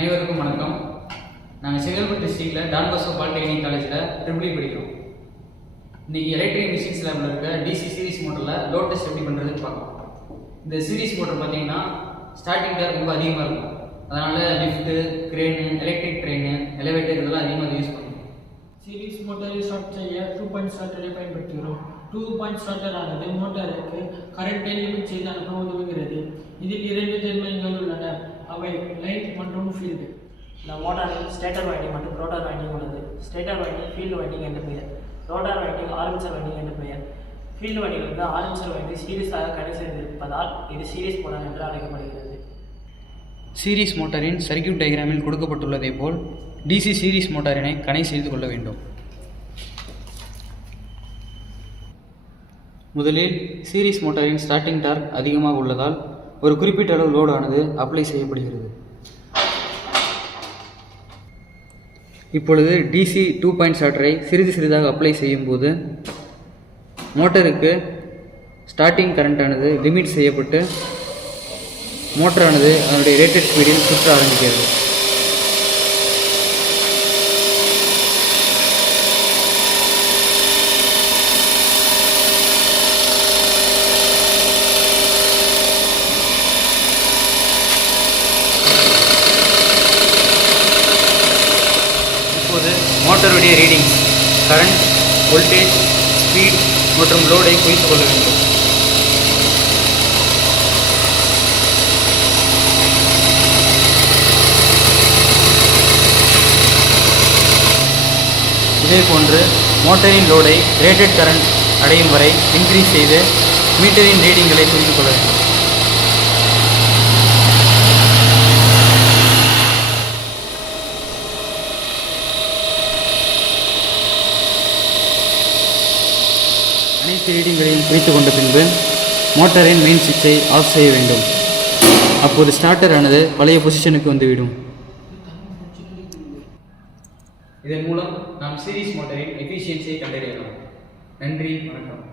அனைவருக்கும் வணக்கம். நாங்கள் செங்கல்பட்டு டிஸ்ட்ரிக்டில் டான் பாஸ்கோ பாலிடெக்னிக் காலேஜில் ட்ரிபிள் படிக்கிறோம். இன்றைக்கி எலக்ட்ரிக் மிஷின்ஸ் லேபில் இருக்க டிசி சீரிஸ் மோட்டரில் லோட் டெஸ்ட் எப்படி பண்ணுறதுன்னு பார்க்கலாம். இந்த சீரிஸ் மோட்டர் பார்த்தீங்கன்னா ஸ்டார்டிங் டார்க் ரொம்ப அதிகமாக இருக்கும். அதனால் lift, crane, electric train, elevator இதெல்லாம் அதிகமாக யூஸ் பண்ணுவோம். சீரிஸ் மோட்டாரை ஸ்டார்ட் செய்ய 2 பாயிண்ட் ஸ்டார்டரை பயன்படுத்துகிறோம். 2 பாயிண்ட் ஸ்டார்டர் ஆனது மோட்டாருக்கு கரண்டை லிமிட் செய்து அனுப்ப உதவுகிறது. இதில் 2 தன்மைகள் உள்ளன, அவை லைட் மற்றும் ஃபீல்டு. இந்த மோட்டாரில் ஸ்டேட்டர் வைண்டிங் மற்றும் ரோட்டார் வைண்டிங் உள்ளது. ஸ்டேட்டர் வைண்டிங் ஃபீல்டு வைண்டிங் என்று பெயர், ரோட்டார் வைண்டிங் ஆர்மேச்சர் வைண்டிங் என்று பெயர். ஃபீல்டு வைண்டிங்கிற்கு ஆர்மேச்சர் வைண்டிங் சீரிஸாக கனெக்ட் செய்திருப்பதால் இது சீரிஸ் மோட்டார் என்று அழைக்கப்படுகிறது. சீரிஸ் மோட்டாரின் சர்க்யூட் டயக்ராமில் கொடுக்கப்பட்டுள்ளதை போல் டிசி சீரிஸ் மோட்டாரினை கனெக்ட் செய்து கொள்ள வேண்டும். முதலில் சீரிஸ் மோட்டாரின் ஸ்டார்டிங் டார்க் அதிகமாக உள்ளதால் ஒரு குறிப்பிட்ட அளவு லோடானது அப்ளை செய்யப்படுகிறது. இப்பொழுது டிசி 2 பாயிண்ட் ஸ்டார்டரை சிறிதாக அப்ளை செய்யும் போது மோட்டருக்கு ஸ்டார்டிங் கரண்டானது லிமிட் செய்யப்பட்டு மோட்டரானது அதனுடைய ரேட்டட் ஸ்பீடில் சுற்ற ஆரம்பிக்கிறது. இப்போது மோட்டருடைய ரீடிங்ஸ், கரண்ட், வோல்டேஜ், ஸ்பீட் மற்றும் லோடை குறித்து கொள்ள வேண்டும். இதேபோன்று மோட்டரின் லோடை ரேட்டட் கரண்ட் அடையும் வரை இன்க்ரீஸ் செய்து மீட்டரின் ரீடிங்களை குறித்து கொள்ள வேண்டும். அனைத்து ரீடிங்களையும் குறித்து கொண்ட பின்பு மோட்டரின் மெயின் சுவிட்சை ஆஃப் செய்ய வேண்டும். அப்போது ஸ்டார்டர் ஆனது பழைய பொசிஷனுக்கு வந்துவிடும். இதன் மூலம் நாம் சீரிஸ் மோட்டரின் எஃபிஷியன்சியை கண்டறியலாம். நன்றி, வணக்கம்.